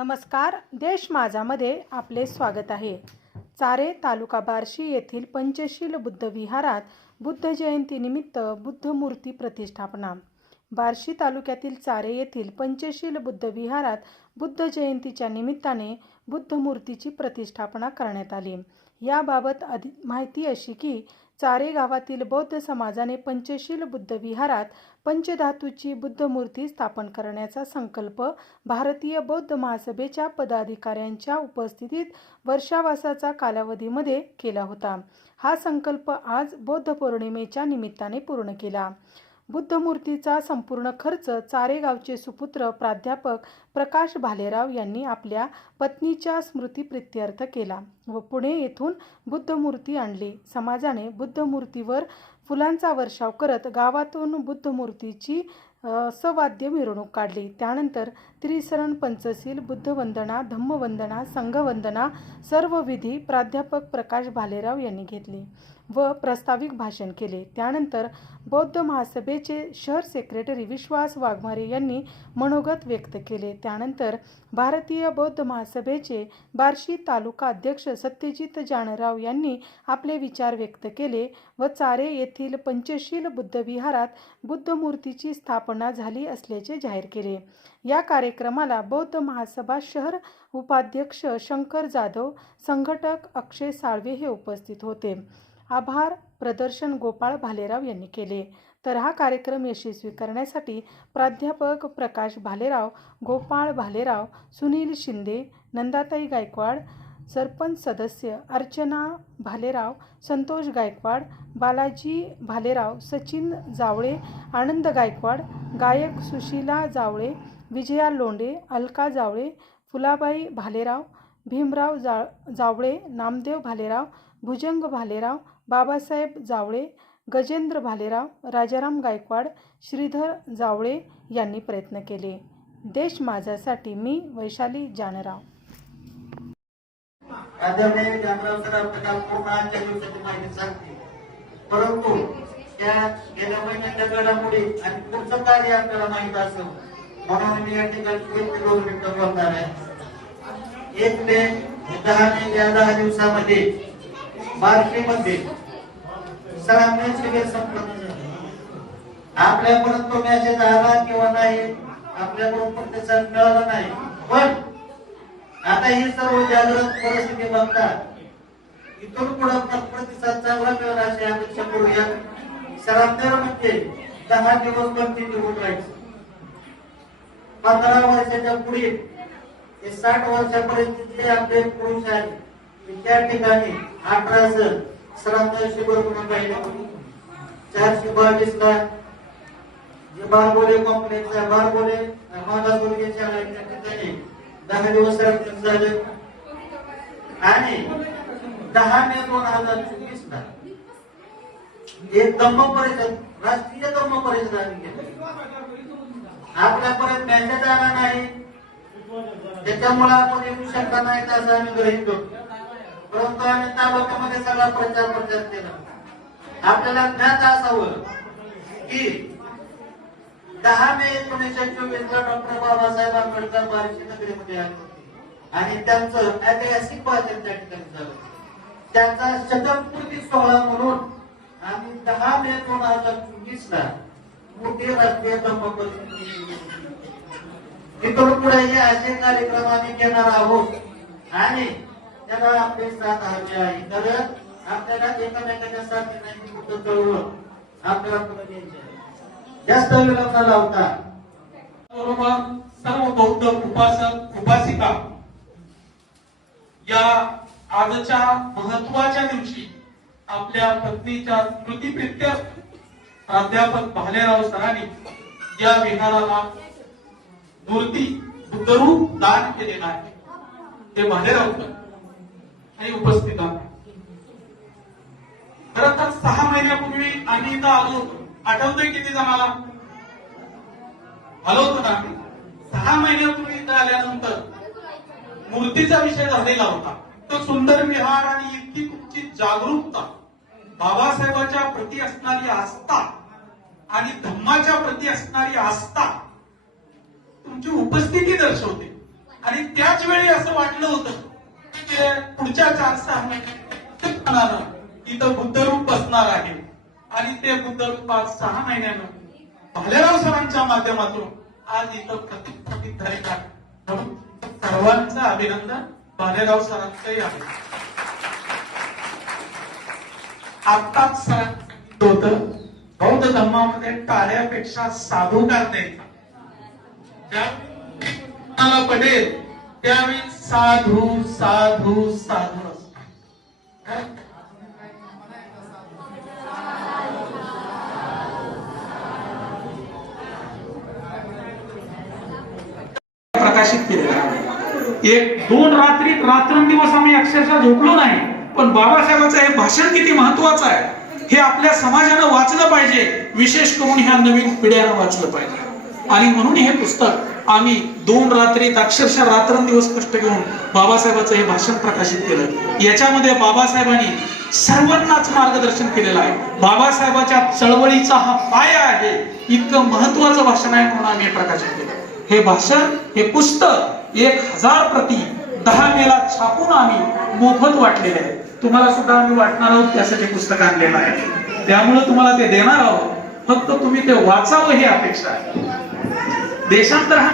नमस्कार देश माझामध्ये आपले स्वागत आहे. चारे तालुका बार्शी येथील पंचशील बुद्ध विहारात बुद्ध जयंतीनिमित्त बुद्ध मूर्ती प्रतिष्ठापना. बार्शी तालुक्यातील चारे येथील पंचशील बुद्ध विहारात बुद्ध जयंतीच्या निमित्ताने बुद्ध मूर्तीची प्रतिष्ठापना करण्यात आली. याबाबत अधिक माहिती अशी की चारे गावातील बौद्ध समाजाने पंचशील बुद्ध विहारात पंचधातूची बुद्ध मूर्ती स्थापन करण्याचा संकल्प भारतीय बौद्ध महासभेच्या पदाधिकाऱ्यांच्या उपस्थितीत वर्षावासाचा कालावधीमध्ये केला होता. हा संकल्प आज बौद्ध पौर्णिमेच्या निमित्ताने पूर्ण केला. बुद्धमूर्तीचा संपूर्ण खर्च चारेगावचे सुपुत्र प्राध्यापक प्रकाश भालेराव यांनी आपल्या पत्नीच्या स्मृतीप्रित्यर्थ केला व पुणे येथून बुद्ध मूर्ती आणली. समाजाने बुद्ध मूर्तीवर फुलांचा वर्षाव करत गावातून बुद्ध मूर्तीची सवाद्य मिरवणूक काढली. त्यानंतर त्रिसरण पंचशील बुद्धवंदना धम्मवंदना संघवंदना सर्व विधी प्राध्यापक प्रकाश भालेराव यांनी घेतली. व प्रास्ताविक भाषण केले. त्यानंतर बौद्ध महासभेचे शहर सेक्रेटरी विश्वास वाघमारे यांनी मनोगत व्यक्त केले. त्यानंतर भारतीय बौद्ध महासभेचे बार्शी तालुका अध्यक्ष सत्यजित जानराव यांनी आपले विचार व्यक्त केले व चारे येथील पंचशील बुद्ध विहारात बुद्ध मूर्तीची स्थापना झाली असल्याचे जाहीर केले. या कार्यक्रमाला बौद्ध महासभा शहर उपाध्यक्ष शंकर जाधव संघटक अक्षय साळवे हे उपस्थित होते. आभार. प्रदर्शन गोपाळ भालेराव यांनी केले. तर हा कार्यक्रम यशस्वी करण्यासाठी प्राध्यापक प्रकाश भालेराव गोपाळ भालेराव सुनील शिंदे नंदाताई गायकवाड सरपंच सदस्य अर्चना भालेराव संतोष गायकवाड बालाजी भालेराव सचिन जावळे आनंद गायकवाड गायक सुशीला जावळे विजया लोंडे अलका जावळे फुलाबाई भालेराव भीमराव जा जावळे नामदेव भालेराव भुजंग भालेराव बाबासाहेब जावळे गजेंद्र भालेराव राजाराम गायकवाड श्रीधर जावळे यांनी प्रयत्न केले. देश माझ्यासाठी मी वैशाली जानराव. परंतु त्या गेल्या महिन्याच्या घडामोडी आणि पुढचं कार्य आपल्याला माहीत असेल म्हणून मी या ठिकाणी दोन मिनिटं बोलणार आहे. एक मे दहा मे या दहा दिवसामध्ये बार्शीमध्ये सरांनी शिबिर संपन्न झालं. आपल्याकडून तो मेसेज आला किंवा नाही आपल्याकडून प्रतिसाद मिळाला नाही. पण आता ही सर्व जागृत परिस्थिती बघता इथून पुढे प्रतिसाद चांगला मिळाला अशी अपेक्षा करूया. सरांतर म्हणजे दहा दिवस कंटिन्यू होत राहायचं. पंधरा वर्षाच्या पुढे ते साठ वर्षापर्यंत जे आपले पुरुष आहेत. ते अठरा सर सरांतर शिबिर म्हणून पाहिजे चारशे बावीस ला जे बारबोले कॉम्प्लेक्स आहे बारबोले मागा शाळा त्या ठिकाणी दहा दिवस राखीव झाले. आणि दहा मे दोन हजार चोवीस ला एक धम्म परिषद राष्ट्रीय धम्म परिषद आपल्या परत आपल्यापर्यंत मेसेज आला नाही. त्याच्यामुळे आपण येऊ शकता नाही असं आम्ही गृहित करतो परंतु आम्ही तालुक्यामध्ये सगळा प्रचार प्रचार केला. आपल्याला ज्ञात असावं की दहा मे एकोणीसशे चोवीस ला डॉक्टर बाबासाहेब आंबेडकर बार्शी नगरीमध्ये आले होते. आणि त्यांचं ऐतिहासिक भाषण त्या ठिकाणी झालं त्याचा शतकपूर्ती सोहळा म्हणून आम्ही दहा मे दोन हजार चोवीस ला मोठे राष्ट्रीय धम्म परिषद इथून पुढे हे असे कार्यक्रम आम्ही घेणार आहोत. आणि त्याला आपले साथ हवी आहे. तर आपल्याला एकमेकांच्या साथीने कुठं चळवळ आपल्याला पुढे जास्त विलंब लावता. बरोबर सर्व बौद्ध उपासक उपासिका या आजच्या महत्त्वाच्या दिवशी आपल्या पत्नीच्या स्मृतीप्रित्यर्थ प्राध्यापक भालेराव सरांनी या विहाराला मूर्ती बुद्धरूप दान केलेलं आहे. ते भालेराव सर. आणि उपस्थित खरं तर सहा महिन्यापूर्वी आम्ही इथं आलो आठवतोय किती जणाला आलो होतो ना आम्ही. सहा महिन्यापूर्वी इथं आल्यानंतर मूर्तीचा विषय झालेला होता. तो सुंदर विहार आणि इतकी तुमची जागरूकता बाबासाहेबाच्या प्रती असणारी आस्था आणि धम्माच्या प्रती असणारी आस्था तुमची उपस्थिती दर्शवते. आणि त्याच वेळी असं वाटलं होतं ते पुढच्या चार सहा महिन्यात बुद्धरूप बसणार आहे. आणि ते बुद्धरूप आज सहा महिन्यानं भालेराव सरांच्या माध्यमातून आज इथं प्रतिष्ठापित झाले का सर्वांचं अभिनंदन भालेराव सरांचंही आहे आत्ताच सरांचं होत. बौद्ध धर्मामध्ये टाळ्यापेक्षा साधू द्यायचा पडेल त्यावेळी साधू साधू साधू प्रकाशित केलेला आहे. एक दोन रात्री रात्रंदिवस आम्ही अक्षरशः झोपलो नाही पण बाबासाहेबांचं हे भाषण किती महत्वाचं आहे. हे आपल्या समाजानं वाचलं पाहिजे. विशेष करून ह्या नवीन पिढ्यानं वाचलं पाहिजे. आणि म्हणून हे पुस्तक आम्ही दोन रात्रीत अक्षरशः रात्रंदिवस कष्ट घेऊन बाबासाहेबांचं हे भाषण प्रकाशित केलं. याच्यामध्ये बाबासाहेबांनी सर्वांनाच मार्गदर्शन केलेलं आहे. बाबासाहेबाच्या चळवळीचा हा पाया आहे. इतकं महत्वाचं भाषण आहे म्हणून आम्ही प्रकाशित केलं. हे भाषण हे पुस्तक एक हजार प्रती दहा मेला छापून आम्ही मोफत वाटलेले आहे. तुम्हाला सुद्धा आम्ही वाटणार आहोत त्यासाठी पुस्तक आणलेलं आहे. त्यामुळे तुम्हाला ते देणार आहोत. फक्त तुम्ही ते वाचावं ही अपेक्षा आहे. देशांतर हा